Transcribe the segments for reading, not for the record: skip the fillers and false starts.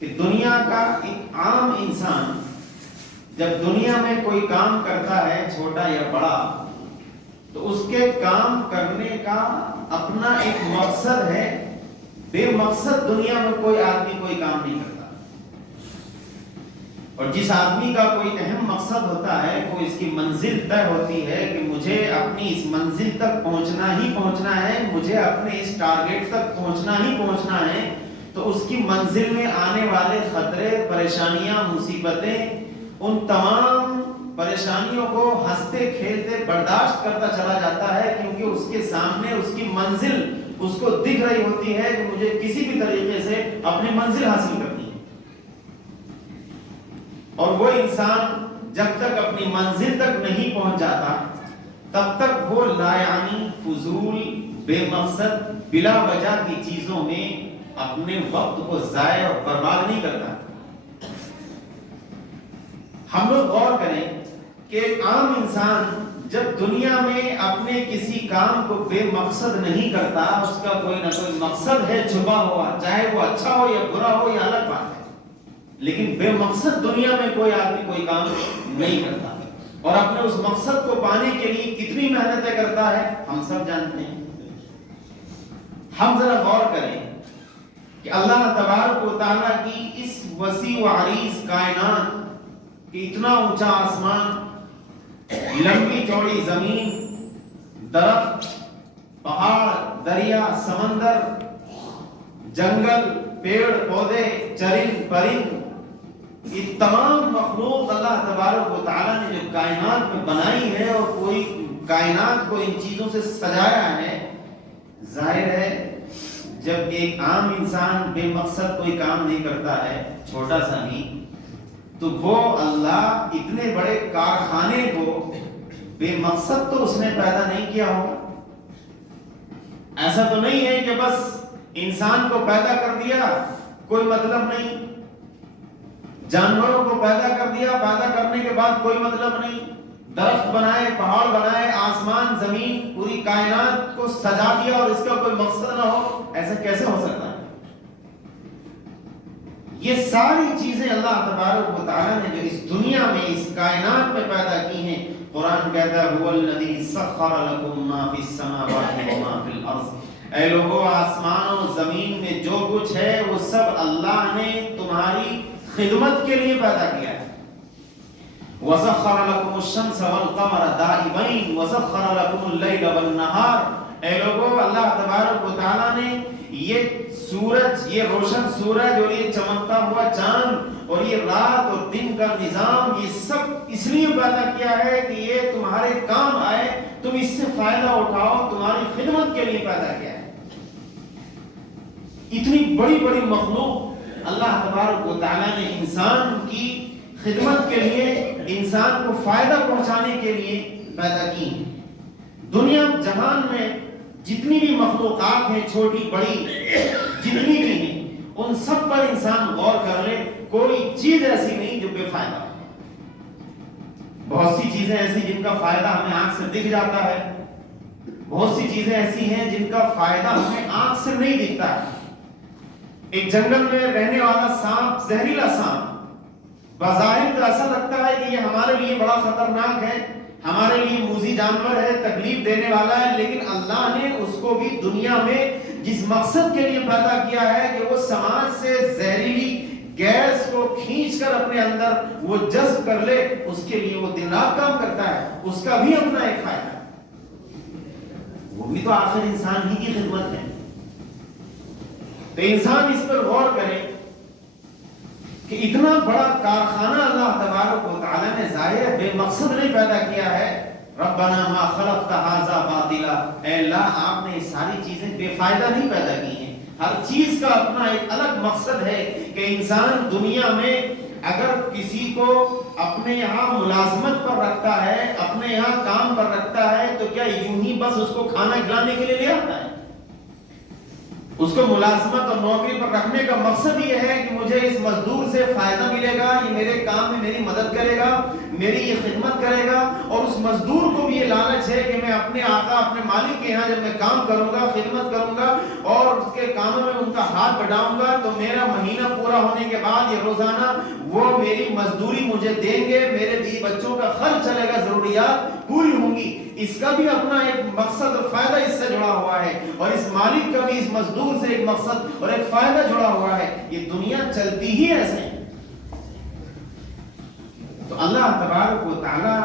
کہ دنیا کا ایک عام انسان جب دنیا میں کوئی کام کرتا ہے چھوٹا یا بڑا تو اس کے کام کرنے کا اپنا ایک مقصد ہے. بے مقصد دنیا میں کوئی آدمی کوئی کام نہیں کرتا. اور جس آدمی کا کوئی اہم مقصد ہوتا ہے کوئی اس کی منزل طے ہوتی ہے کہ مجھے اپنی اس منزل تک پہنچنا ہی پہنچنا ہے, مجھے اپنے اس ٹارگٹ تک پہنچنا ہی پہنچنا ہے, تو اس کی منزل میں آنے والے خطرے, پریشانیاں, مصیبتیں, ان تمام پریشانیوں کو ہنستے کھیلتے برداشت کرتا چلا جاتا ہے, کیونکہ اس کے سامنے اس کی منزل اس کو دکھ رہی ہوتی ہے کہ مجھے کسی بھی طریقے سے اپنی منزل حاصل کرنی ہے. اور وہ انسان جب تک اپنی منزل تک نہیں پہنچ جاتا تب تک وہ لایعنی, فضول, بے مقصد, بلا وجہ کی چیزوں میں اپنے وقت کو ضائع اور برباد نہیں کرتا. ہم لوگ غور کریں کہ ایک عام انسان جب دنیا میں اپنے کسی کام کو بے مقصد نہیں کرتا, اس کا کوئی نہ کوئی مقصد ہے چھپا ہوا, چاہے وہ اچھا ہو یا برا ہو یا الگ بات ہے, لیکن بے مقصد دنیا میں کوئی آدمی کوئی کام نہیں کرتا. اور اپنے اس مقصد کو پانے کے لیے کتنی محنتیں کرتا ہے ہم سب جانتے ہیں. ہم ذرا غور کریں کہ اللہ تبارک و تعالیٰ کی اس وسیع و عریض کائنات کہ اتنا اونچا آسمان, لمبی چوڑی زمین, درخت, پہاڑ, دریا, سمندر, جنگل, پیڑ پودے, چرند پرند, یہ تمام مخلوق اللہ تبارک و تعالیٰ نے جو کائنات میں بنائی ہے اور کوئی کائنات کو ان چیزوں سے سجایا ہے, ظاہر ہے جب ایک عام انسان بے مقصد کوئی کام نہیں کرتا ہے چھوٹا سا بھی, تو وہ اللہ اتنے بڑے کارخانے کو بے مقصد تو اس نے پیدا نہیں کیا ہوگا. ایسا تو نہیں ہے کہ بس انسان کو پیدا کر دیا کوئی مطلب نہیں, جانوروں کو پیدا کر دیا, پیدا کرنے کے بعد کوئی مطلب نہیں, درخت بنائے, پہاڑ بنائے, آسمان, زمین, پوری کائنات کو سجا دیا اور اس کا کوئی مقصد نہ ہو, ایسا کیسے ہو سکتا ہے؟ یہ ساری چیزیں اللہ تبارک و تعالیٰ نے جو اس دنیا میں اس کائنات میں پیدا کی ہیں, قرآن کہتا ہے هو الذی سخر لکم ما فی السماوات وما فی الارض, اے لوگو آسمان و زمین میں جو کچھ ہے وہ سب اللہ نے تمہاری خدمت کے لیے پیدا کیا ہے. وَسَخَّرَ لَكُمُ الشَّمْسَ وَالْقَمَرَ دَائِبَيْنِ وَسَخَّرَ لَكُمُ اللَّيْلَ وَالنَّهَارَ, اے لوگو اللہ تبارک و تعالیٰ نے یہ سورج, یہ روشن سورج اور یہ چمکتا ہوا چاند اور یہ رات اور دن کا نظام, یہ سب اس لیے پیدا کیا ہے کہ یہ تمہارے کام آئے, تم اس سے فائدہ اٹھاؤ, تمہاری خدمت کے لیے پیدا کیا ہے. اتنی بڑی بڑی مخلوق اللہ تبارک و تعالیٰ نے انسان کی خدمت کے لیے, انسان کو فائدہ پہنچانے کے لیے پیدا کی. دنیا جہان میں جتنی بھی مخلوقات ہیں, چھوٹی بڑی جتنی بھی ہیں, ان سب پر انسان غور کر لے, کوئی چیز ایسی نہیں جو بے فائدہ. بہت سی چیزیں ایسی جن کا فائدہ ہمیں آنکھ سے دکھ جاتا ہے, بہت سی چیزیں ایسی ہیں جن کا فائدہ ہمیں آنکھ سے نہیں دکھتا ہے. ایک جنگل میں رہنے والا سانپ, زہریلا سانپ, بظاہر تو ایسا لگتا ہے کہ یہ ہمارے لیے بڑا خطرناک ہے, ہمارے لیے موذی جانور ہے, تکلیف دینے والا ہے, لیکن اللہ نے اس کو بھی دنیا میں جس مقصد کے لیے پیدا کیا ہے کہ وہ سماج سے زہریلی گیس کو کھینچ کر اپنے اندر وہ جذب کر لے, اس کے لیے وہ دن رات کام کرتا ہے, اس کا بھی اپنا ایک فائدہ ہے. وہ بھی تو آخر انسان ہی کی خدمت ہے. تو انسان اس پر غور کرے کہ اتنا بڑا کارخانہ اللہ تبارک و تعالیٰ نے ظاہر بے مقصد نہیں پیدا کیا ہے. ربنا ما خلقت ھذا باطلا, اے اللہ آپ نے ساری چیزیں بے فائدہ نہیں پیدا کی ہیں. ہر چیز کا اپنا ایک الگ مقصد ہے کہ انسان دنیا میں اگر کسی کو اپنے یہاں ملازمت پر رکھتا ہے, اپنے یہاں کام پر رکھتا ہے, تو کیا یوں ہی بس اس کو کھانا کھلانے کے لیے لے آتا ہے؟ اس کو ملازمت اور نوکری پر رکھنے کا مقصد یہ ہے کہ مجھے اس مزدور سے فائدہ ملے گا, یہ میرے کام میں میری مدد کرے گا, میری یہ خدمت کرے گا، اور اس مزدور کو بھی یہ لالچ ہے کہ میں اپنے آقا اپنے مالک کے یہاں جب میں کام کروں گا، خدمت کروں گا اور اس کے کاموں میں ان کا ہاتھ بڑھاؤں گا تو میرا مہینہ پورا ہونے کے بعد یہ روزانہ وہ میری مزدوری مجھے دیں گے، میرے بیوی بچوں کا خرچ چلے گا، ضروریات پوری ہوں گی۔ اس کا بھی اپنا ایک مقصد اور فائدہ اس سے جڑا ہوا ہے، اور اس مالک کا بھی اس مزدور سے ایک مقصد اور ایک فائدہ جڑا ہوا ہے۔ یہ دنیا چلتی ہی ایسے ہے۔ تو اللہ تبارک و تعالیٰ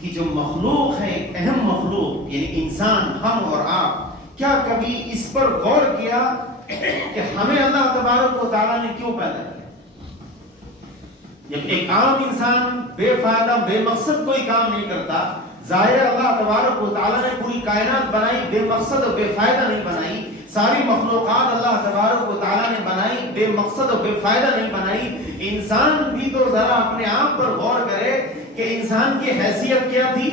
کی جو مخلوق ہے، ایک اہم مخلوق یعنی انسان، ہم اور آپ، کیا کبھی اس پر غور کیا کہ ہمیں اللہ تبارک و تعالیٰ نے کیوں پیدا کیا؟ جب ایک عام انسان بے فائدہ بے مقصد کوئی کام نہیں کرتا، ظاہر اللہ تبارک و تعالیٰ نے پوری کائنات بنائی، بے مقصد اور بے فائدہ نہیں بنائی، ساری مخلوقات اللہ تبارک و تعالیٰ نے بنائی، بے مقصد اور بے فائدہ نہیں بنائی۔ انسان بھی تو ذرا اپنے آپ پر غور کرے کہ انسان کی حیثیت کیا تھی؟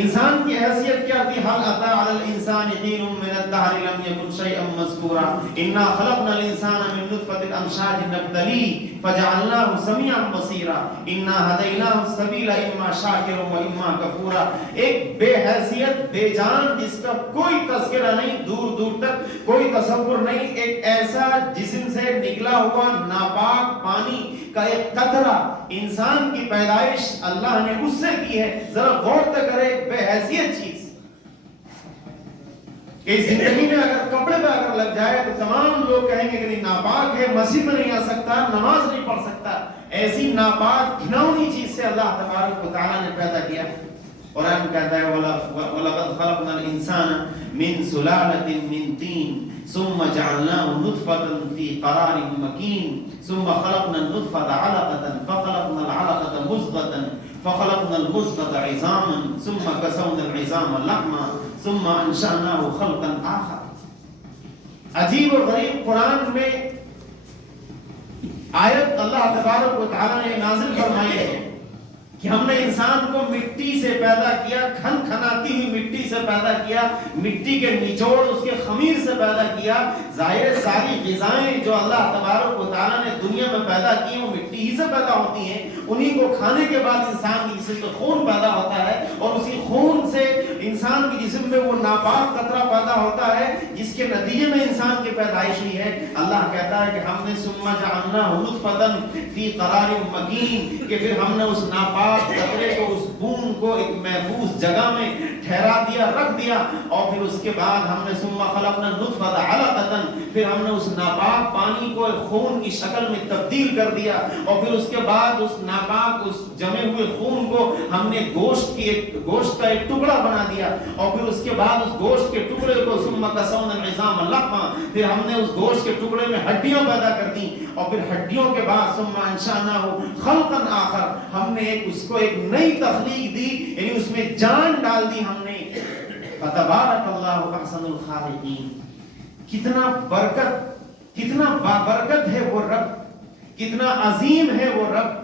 انسان کی حیثیت کیا تھی؟ حل اتی علی الانسان حین من الدہر لم یکن شیئا مذکورا انا خلقنا الانسان من نطفة امشاج نبتلیہ فجعلناہ سمیعا بصیرا انا ہدیناہ السبیل اما شاکرا و اما کفورا۔ ایک بے حیثیت بے جان جس کا کوئی تذکرہ نہیں، دور دور تک کوئی تصور نہیں، ایک ایسا جسم سے نکلا ہوا ناپاک پانی کا ایک قطرہ، انسان کی پیدائش اللہ نے اس سے کی ہے۔ ذرا غور تک کرے، بے حیثیت چیز کہ زندگی میں اگر کپڑے پہ اگر لگ جائے تو تمام لوگ کہیں گے کہ ناپاک ہے، مسجد میں نہیں آ سکتا، نماز نہیں پڑھ سکتا۔ ایسی ناپاک گھناؤنی چیز سے اللہ تبارک و تعالیٰ نے پیدا کیا۔ قرآن کہتا ہے وَلَقَدْ خَلَقْنَا الْإِنسَانَ مِنْ سُلَالَةٍ مِنْ طِينٍ ثُمَّ جَعَلْنَاهُ نُطْفَةً فِي قَرَارٍ مَكِينٍ ثُمَّ خَلَقْنَا النُّطْفَةَ عَلَقَةً فَخَلَقْنَا الْعَلَقَةَ مُضْغَةً فخلقنا المضغة عظاما ثم كسونا العظام لحما ثم انشأناه خلقا آخر۔ عجیب و غریب قرآن میں آیت اللہ تبارک و تعالیٰ نے نازل فرمائی ہے کہ ہم نے انسان کو مٹی سے پیدا کیا، کھن کھناتی ہوئی مٹی سے پیدا کیا، مٹی کے نچوڑ اس کے خمیر سے پیدا کیا۔ ظاہر ساری غذائیں جو اللہ تبارک و تعالیٰ نے دنیا میں پیدا کی وہ مٹی ہی سے پیدا ہوتی ہیں، انہی کو کھانے کے بعد انسان کی جسم میں خون پیدا ہوتا ہے، اور اسی خون سے انسان کی جسم میں وہ ناپاک قطرہ پیدا ہوتا ہے جس کے نتیجے میں انسان کی پیدائش ہوئی ہے۔ اللہ کہتا ہے کہ ہم نے ثم جعلناہ نطفة فی قرار مکین، کہ پھر ہم نے اس ناپاک قطرے کو، اس بوند کو ایک محفوظ جگہ میں ٹھہرا دیا، رکھ دیا، اور پھر اس کے بعد ہم نے ثم خلقنا النطفة علقة، پھر ہم نے اس ناپاک پانی کو ایک خون کی شکل میں تبدیل کر دیا، اور پھر اس کے بعد اس ناپاک اس جمے ہوئے خون کو ہم نے گوشت کا ایک ٹکڑا بنا دیا، اور پھر اس کے بعد اس گوشت کے ٹکڑے کو ثم کسونا العظام لحما، پھر ہم نے اس گوشت کے ٹکڑے میں ہڈیاں پیدا کر دی، اور پھر ہڈیوں کے بعد ثم انشأناہ خلقا آخر، ہم نے اس کو ایک نئی تخلیق دی، یعنی اس میں جان ڈال دی ہم نے۔ فتبارک اللہ احسن الخالقین۔ کتنا برکت، کتنا بابرکت ہے وہ رب، کتنا عظیم ہے وہ رب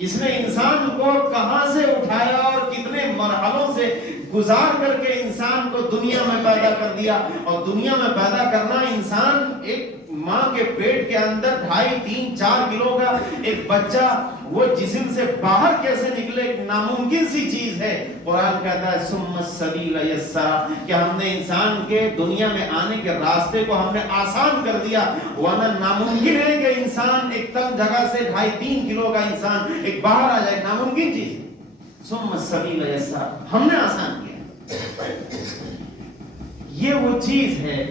جس نے انسان کو کہاں سے اٹھایا اور کتنے مرحلوں سے گزار کر کے انسان کو دنیا میں پیدا کر دیا۔ اور دنیا میں پیدا کرنا، انسان ایک ماں کے پیٹ کے اندر 2.5-3-4 کلو کا ایک بچہ وہ جسم سے باہر کیسے نکلے، ایک ناممکن سی چیز ہے۔ قرآن کہتا ہے ثم السبیل یسرا، کہ ہم نے انسان کے دنیا میں آنے کے راستے کو ہم نے آسان کر دیا، ورنہ ناممکن ہے کہ انسان ایک تنگ جگہ سے 2.5-3 کلو کا انسان ایک باہر آ جائے، ناممکن چیز ہے۔ ثم السبیل یسرا، ہم نے آسان کیا۔ یہ وہ چیز ہے،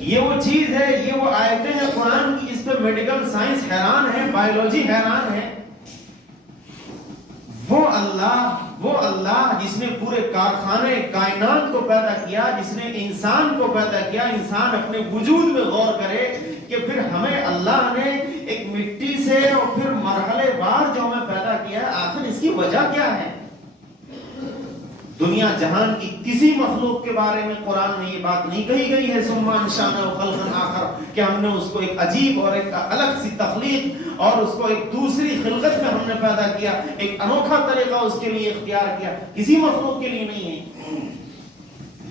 یہ وہ چیز ہے، یہ وہ آیتیں ہیں قرآن کی، اس پہ میڈیکل سائنس حیران ہے، بایولوجی حیران ہے۔ وہ اللہ جس نے پورے کارخانے کائنات کو پیدا کیا، جس نے انسان کو پیدا کیا، انسان اپنے وجود میں غور کرے کہ پھر ہمیں اللہ نے ایک مٹی سے اور پھر مرحلے وار جو ہمیں پیدا کیا، آخر اس کی وجہ کیا ہے؟ دنیا جہان کی کسی مخلوق کے بارے میں قرآن میں یہ بات نہیں کہی گئی ہے ثم انشأناہ خلقا آخر، کہ ہم نے اس کو ایک عجیب اور ایک الگ سی تخلیق اور اس کو ایک دوسری خلقت میں ہم نے پیدا کیا، ایک انوکھا طریقہ اس کے لیے اختیار کیا، کسی مخلوق کے لیے نہیں ہے۔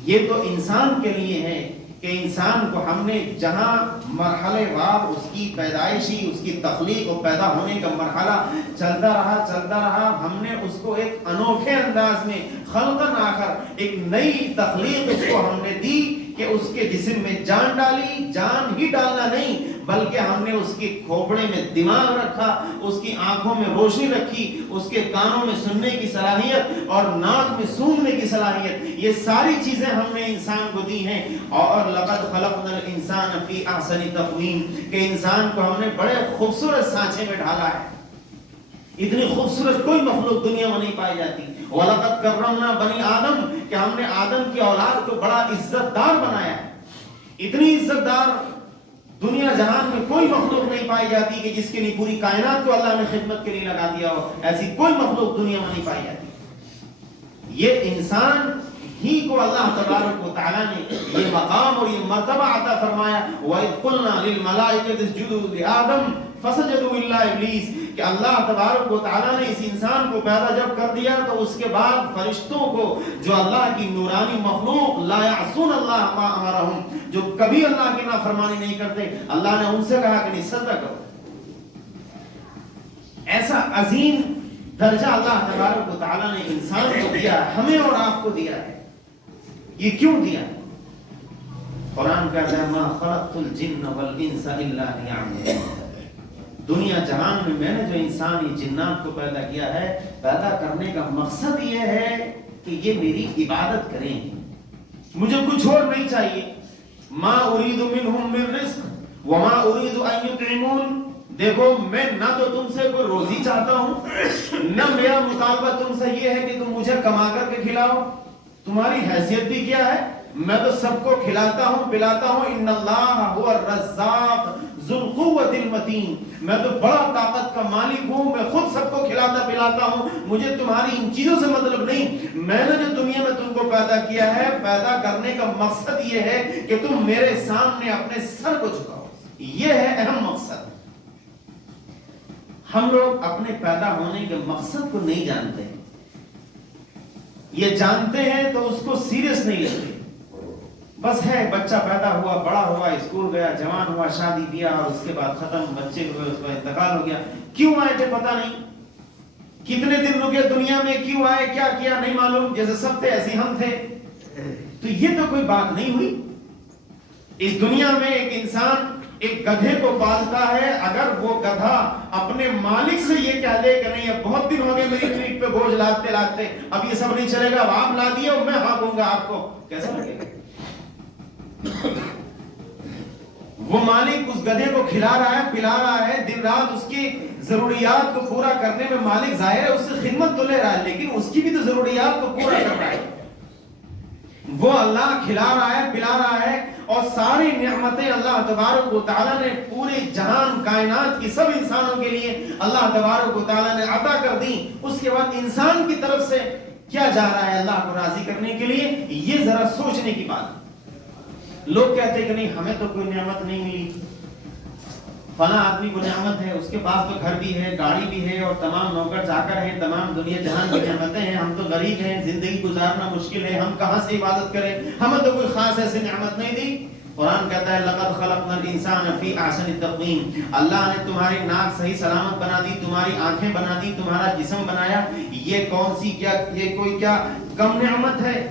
یہ تو انسان کے لیے ہے کہ انسان کو ہم نے جہاں مرحلے وار اس کی پیدائشی، اس کی تخلیق اور پیدا ہونے کا مرحلہ چلتا رہا، ہم نے اس کو ایک انوکھے انداز میں خلقاً آخر ایک نئی تخلیق اس کو ہم نے دی کہ اس کے جسم میں جان ڈالی، جان ہی ڈالنا نہیں بلکہ ہم نے اس کے کھوپڑے میں دماغ رکھا، اس کی آنکھوں میں روشنی رکھی، اس کے کانوں میں سننے کی صلاحیت اور ناک میں سونگنے کی صلاحیت، یہ ساری چیزیں ہم نے انسان کو دی ہیں۔ اور لقد خلقنا الانسان فی احسن تقویم، کہ انسان کو ہم نے بڑے خوبصورت سانچے میں ڈالا ہے، اتنی خوبصورت کوئی مخلوق دنیا میں نہیں پائی جاتی۔ وَلَقَدْ كَرَّمْنَا بَنِي آدم، کہ ہم نے آدم کی اولاد کو بڑا عزت دار بنایا ہے، اتنی عزت دار دنیا جہان میں کوئی مخلوق نہیں پائی جاتی کہ جس کے لیے پوری کائنات کو اللہ نے خدمت کے لیے لگا دیا ہو، ایسی کوئی مخلوق دنیا میں نہیں پائی جاتی۔ یہ انسان ہی کو اللہ تبارک و تعالیٰ نے یہ مقام اور یہ مرتبہ عطا فرمایا۔ وَإِذْ قُلْنَا لِلْمَلَائِكَةِ اسْجُدُوا لِآدَمَ فَسَجَدُوا إِلَّا إِبْلِيسَ، کہ اللہ تبارک و تعالیٰ نے اس انسان کو پیدا جب کر دیا تو اس کے بعد فرشتوں کو، جو اللہ کی نورانی مخلوق، لا يعصون اللہ ما امرہم، جو کبھی اللہ کی نافرمانی نہیں کرتے، اللہ نے ان سے کہا کہ نہیں سجدہ کرو۔ ایسا عظیم درجہ اللہ تبارک و تعالیٰ نے انسان کو دیا ہے، ہمیں اور آپ کو دیا ہے۔ یہ کیوں دیا؟ قرآن کہتا ہے ما خلقت الجن والانس الا لیعبدون، دنیا جہان میں نے جو انسانی جنات کو پیدا کیا ہے، پیدا کرنے کا مقصد یہ ہے کہ یہ میری عبادت کریں، مجھے کچھ اور نہیں چاہیے۔ ما اريد منهم من رزق وما اريد ان يطعمون، دیکھو میں نہ تو تم سے کوئی روزی چاہتا ہوں، نہ میرا مطالبہ تم سے یہ ہے کہ تم مجھے کما کر کے کھلاؤ، تمہاری حیثیت بھی کیا ہے؟ میں تو سب کو کھلاتا ہوں پلاتا ہوں۔ ان اللہ هو الرزاق ذو القوة المتین، میں تو بڑا طاقت کا مالک ہوں، میں خود سب کو کھلاتا پلاتا ہوں، مجھے تمہاری ان چیزوں سے مطلب نہیں۔ میں نے جو دنیا میں تم کو پیدا کیا ہے، پیدا کرنے کا مقصد یہ ہے کہ تم میرے سامنے اپنے سر کو جھکاؤ، یہ ہے اہم مقصد۔ ہم لوگ اپنے پیدا ہونے کے مقصد کو نہیں جانتے، یہ جانتے ہیں تو اس کو سیریس نہیں لیتے، بس ہے بچہ پیدا ہوا، بڑا ہوا، اسکول گیا، جوان ہوا، شادی بیاہ، اور اس کے بعد ختم، بچے ہوئے، اس کا انتقال ہو گیا۔ کیوں آئے تھے پتہ نہیں، کتنے دن رکے دنیا میں، کیوں آئے، کیا کیا نہیں معلوم، جیسے سب تھے ایسے ہم تھے۔ تو یہ تو کوئی بات نہیں ہوئی۔ اس دنیا میں ایک انسان ایک گدھے کو پالتا ہے، اگر وہ گدھا اپنے مالک سے یہ کہہ دے کہ نہیں اب بہت دن ہو گئے میری پیٹھ پہ بوجھ لاتے لاتے، اب یہ سب نہیں چلے گا، اب آپ لا دیے اور میں ہانکوں گا آپ کو، کیسا لگے گا؟ وہ مالک اس گدھے کو کھلا رہا ہے، پلا رہا ہے، دن رات اس کی ضروریات کو پورا کرنے میں مالک ظاہر ہے اس سے خدمت تو لے رہا ہے، لیکن اس کی بھی تو ضروریات کو پورا کر رہا ہے۔ وہ اللہ کھلا رہا ہے، پلا رہا ہے، اور ساری نعمتیں اللہ تبارک و تعالیٰ نے پورے جہان کائنات کی سب انسانوں کے لیے اللہ تبارک و تعالیٰ نے عطا کر دی۔ اس کے بعد انسان کی طرف سے کیا جا رہا ہے اللہ کو راضی کرنے کے لیے؟ یہ ذرا سوچنے کی بات ہے۔ لوگ کہتے ہیں کہ نہیں ہمیں تو کوئی نعمت نہیں ملی، فلاں آدمی کو نعمت ہے، اس کے پاس تو گھر بھی ہے، گاڑی بھی ہے، اور تمام نوکر چاکر ہیں، تمام دنیا جہان کی نعمتیں ہیں، ہم تو غریب ہیں، زندگی گزارنا مشکل ہے، ہم کہاں سے عبادت کریں، ہمیں تو کوئی خاص ایسی نعمت نہیں دی۔ قرآن کہتا ہے لقد خلقنا الانسان فی احسن تقویم، اللہ نے تمہاری ناک صحیح سلامت بنا دی، تمہاری آنکھیں بنا دی، تمہارا جسم بنایا، یہ کون سی کیا، یہ کوئی کیا کم نعمت ہے؟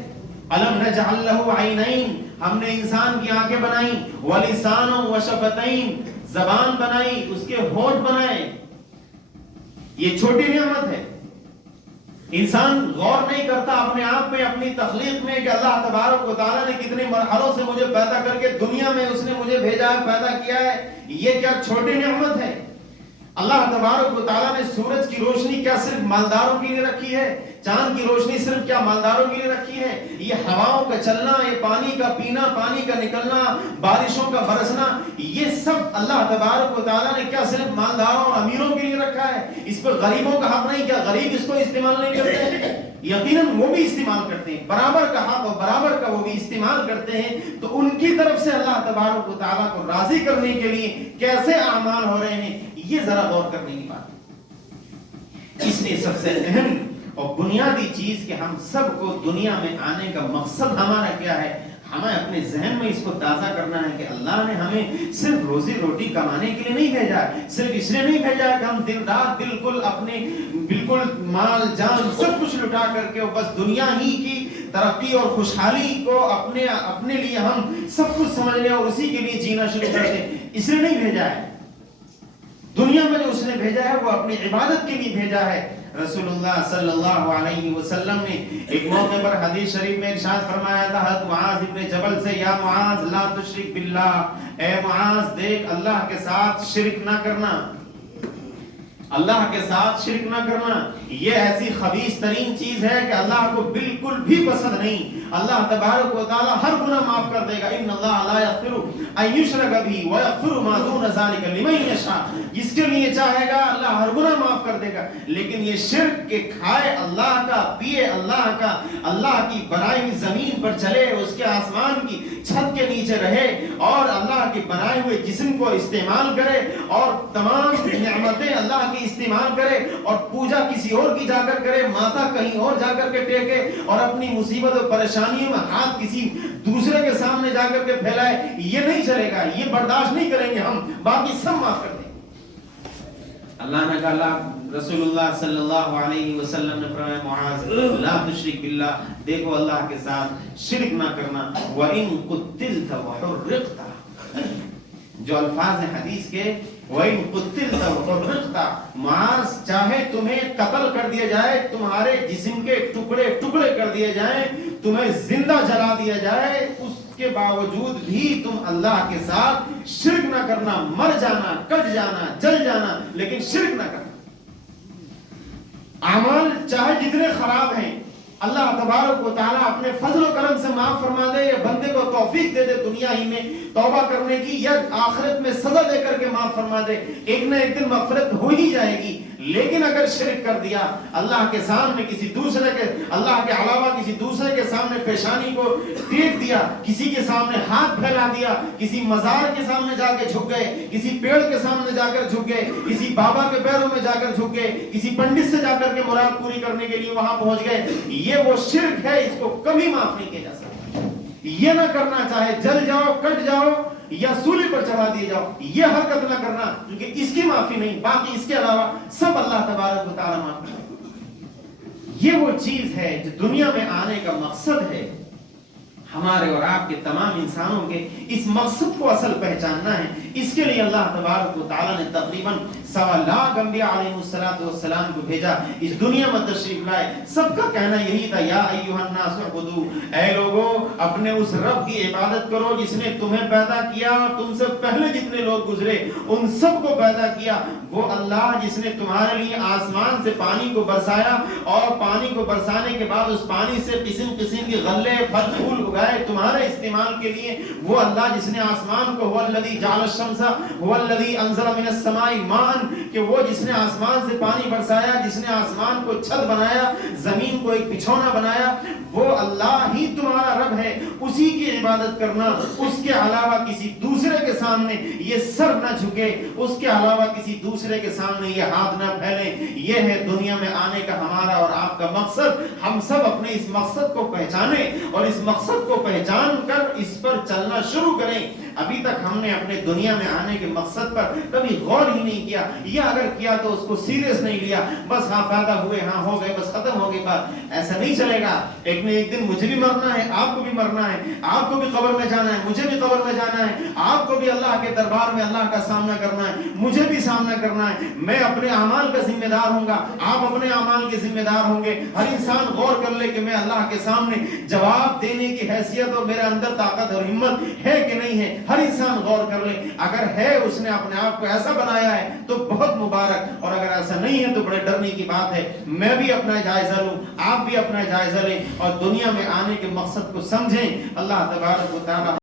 الم نجعل له عینین، ہم نے انسان کی آنکھیں بنائی، ولسانا وشفتین، زبان بنائی، اس کے ہونٹ بنائے، یہ چھوٹی نعمت ہے۔ انسان غور نہیں کرتا اپنے آپ میں، اپنی تخلیق میں، کہ اللہ تبارک و تعالیٰ نے کتنے مرحلوں سے مجھے پیدا کر کے دنیا میں اس نے مجھے بھیجا ہے، پیدا کیا ہے، یہ کیا چھوٹی نعمت ہے۔ اللہ تبارک و تعالیٰ نے سورج کی روشنی کیا صرف مالداروں کے لیے رکھی ہے؟ چاند کی روشنی صرف کیا مالداروں کے لیے رکھی ہے؟ یہ ہواؤں کا چلنا، یہ پانی کا پینا، پانی کا نکلنا، بارشوں کا برسنا، یہ سب اللہ تبارک و تعالیٰ نے کیا صرف مالداروں اور امیروں کے لیے رکھا ہے؟ اس پر غریبوں کا حق نہیں؟ کیا غریب اس کو استعمال نہیں کرتے؟ یقیناً وہ بھی استعمال کرتے ہیں، برابر کا حق اور برابر کا وہ بھی استعمال کرتے ہیں۔ تو ان کی طرف سے اللہ تبارک و تعالیٰ کو راضی کرنے کے لیے کیسے اعمال ہو رہے ہیں، یہ ذرا غور کرنے کی بات ہے۔ اس لیے سب سے اہم اور بنیادی چیز کہ ہم سب کو دنیا میں آنے کا مقصد ہمارا کیا ہے؟ ہمیں اپنے ذہن میں اس کو تازہ کرنا ہے کہ اللہ نے ہمیں صرف روزی روٹی کمانے کے لیے نہیں بھیجا ہے، صرف اس لیے نہیں بھیجا ہے کہ ہم دن رات بالکل مال جان سب کچھ لٹا کر کے بس دنیا ہی کی ترقی اور خوشحالی کو اپنے لیے ہم سب کچھ سمجھ لیں اور اسی کے لیے جینا شروع کر دیں، اس لیے نہیں بھیجا ہے۔ دنیا میں جو اس نے بھیجا ہے وہ اپنی عبادت کے لیے بھیجا ہے۔ رسول اللہ صلی اللہ علیہ وسلم نے ایک موقع پر حدیث شریف میں ارشاد فرمایا تھا حضرت معاذ ابن جبل سے، یا معاذ لا تشرک باللہ، اے معاذ دیکھ اللہ کے ساتھ شرک نہ کرنا، اللہ کے ساتھ شرک نہ کرنا، یہ ایسی خبیث ترین چیز ہے کہ اللہ کو بالکل بھی پسند نہیں۔ اللہ تبارک و تعالی ہر گناہ معاف کر دے گا، ان اللہ لا یغفر ان یشرک بہ ویغفر ما دون ذلک لمن یشاء، جس کے لیے چاہے گا اللہ ہر گناہ معاف کر دے گا، لیکن یہ شرک کے کھائے اللہ کا، پیے اللہ کا، اللہ کی بنائی ہوئی زمین پر چلے، اس کے آسمان کی چھت کے نیچے رہے اور اللہ کے بنائے ہوئے جسم کو استعمال کرے اور تمام نعمتیں اللہ کی استعمال کرے اور پوجا کسی اور کی جا کر کرے، ماتھا کہیں اور جا کر کے ٹیکے اور اپنی مصیبت اور پریشانیوں میں ہاتھ کسی دوسرے کے سامنے جا کر کے پھیلائے، یہ نہیں چلے گا، یہ برداشت نہیں کریں گے ہم، باقی سب معاف کر دیں۔ اللہ نے کہا، رسول اللہ صلی اللہ علیہ وسلم نے فرمایا معاذ لا تشرک باللہ، دیکھو اللہ کے ساتھ شرک نہ کرنا، وَإِن قُتِّلْتَ وَحُرِّقْتَ، جو الفاظ ہیں حدیث کے، وَإِن قُتِّلْتَ وَحُرِّقْتَ، معاذ چاہے تمہیں قتل کر دیا جائے، تمہارے جسم کے ٹکڑے ٹکڑے کر دیے جائیں، تمہیں زندہ جلا دیا جائے، اس کے باوجود بھی تم اللہ کے ساتھ شرک نہ کرنا، مر جانا، کٹ جانا، جل جانا، لیکن شرک نہ کرنا۔ اعمال چاہے جتنے خراب ہیں، اللہ تبارک و تعالیٰ اپنے فضل و کرم سے معاف فرما دے یا بندے کو توفیق دے دے دنیا ہی میں توبہ کرنے کی یا آخرت میں سزا دے کر کے معاف فرما دے، ایک نہ ایک دن مغفرت ہو ہی جائے گی۔ لیکن اگر شرک کر دیا، اللہ کے سامنے کسی دوسرے کے، اللہ کے علاوہ کسی دوسرے کے سامنے پیشانی کو ٹیک دیا، کسی کے سامنے ہاتھ پھیلا دیا، کسی مزار کے سامنے جا کے جھک گئے، کسی پیڑ کے سامنے جا کر جھک گئے، کسی بابا کے پیروں میں جا کر جھک گئے، کسی پنڈت سے جا کر کے مراد پوری کرنے کے لیے وہاں پہنچ گئے، یہ وہ شرک ہے، اس کو کبھی معاف نہیں کیا جا سکتا۔ یہ نہ کرنا، چاہے جل جاؤ، کٹ جاؤ یا سولی پر چڑھا دیے جاؤ، یہ حرکت نہ کرنا، کیونکہ اس کی معافی نہیں، باقی اس کے علاوہ سب اللہ تبارک و تعالیٰ معاف کرے گا۔ یہ وہ چیز ہے جو دنیا میں آنے کا مقصد ہے، ہمارے اور آپ کے تمام انسانوں کے اس مقصد کو اصل پہچاننا ہے۔ اس کے لیے اللہ تبارک و تعالیٰ نے تقریباً 1.25 لاکھ انبیاء علیہ السلام کو بھیجا، اس دنیا میں تشریف لائے، سب کا کہنا یہی تھا، یا ایھا الناس اعبدوا، اے لوگو اپنے اس رب کی عبادت کرو جس نے تمہیں پیدا کیا، تم سے پہلے جتنے لوگ گزرے ان سب کو پیدا کیا، وہ اللہ جس نے تمہارے لیے آسمان سے پانی کو برسایا اور پانی کو برسانے کے بعد اس پانی سے قسم قسم کے غلے پھل پھول اگائے تمہارے استعمال کے لیے، وہ اللہ جس نے آسمان کو، هو الذی جعل الشمس هو الذی انزل من السماء ماء، کہ وہ جس نے آسمان سے پانی برسایا، جس نے آسمان کو چھت بنایا، زمین کو ایک بچھونا بنایا، وہ اللہ ہی تمہارا رب ہے، اسی کی عبادت کرنا، اس کے علاوہ کسی دوسرے کے سامنے یہ سر نہ جھکے، اس کے علاوہ کسی دوسرے کے سامنے یہ ہاتھ نہ پھیلے۔ یہ ہے دنیا میں آنے کا ہمارا اور آپ کا مقصد۔ ہم سب اپنے اس مقصد کو پہچانیں اور اس مقصد کو پہچان کر اس پر چلنا شروع کریں۔ ابھی تک ہم نے اپنے دنیا میں آنے کے مقصد پر کبھی غور ہی نہیں کیا، یا اگر کیا تو اس کو سیریس نہیں لیا، بس ہاں پیدا ہوئے، ہاں ہو گئے، بس ختم ہو گئی بات۔ ایسا نہیں چلے گا، ایک نہ ایک دن مجھے بھی مرنا ہے، آپ کو بھی مرنا ہے، آپ کو بھی قبر میں جانا ہے، مجھے بھی قبر میں جانا ہے، آپ کو بھی اللہ کے دربار میں اللہ کا سامنا کرنا ہے، مجھے بھی سامنا کرنا ہے۔ میں اپنے اعمال کا ذمہ دار ہوں گا، آپ اپنے اعمال کے ذمہ دار ہوں گے۔ ہر انسان غور کر لے کہ میں اللہ کے سامنے جواب دینے کی حیثیت اور میرے اندر طاقت اور ہمت ہے کہ نہیں ہے۔ ہر انسان غور کر لے، اگر ہے اس نے اپنے آپ کو ایسا بنایا ہے تو بہت مبارک، اور اگر ایسا نہیں ہے تو بڑے ڈرنے کی بات ہے۔ میں بھی اپنا جائزہ لوں، آپ بھی اپنا جائزہ لیں اور دنیا میں آنے کے مقصد کو سمجھیں۔ اللہ تبارک و تعالی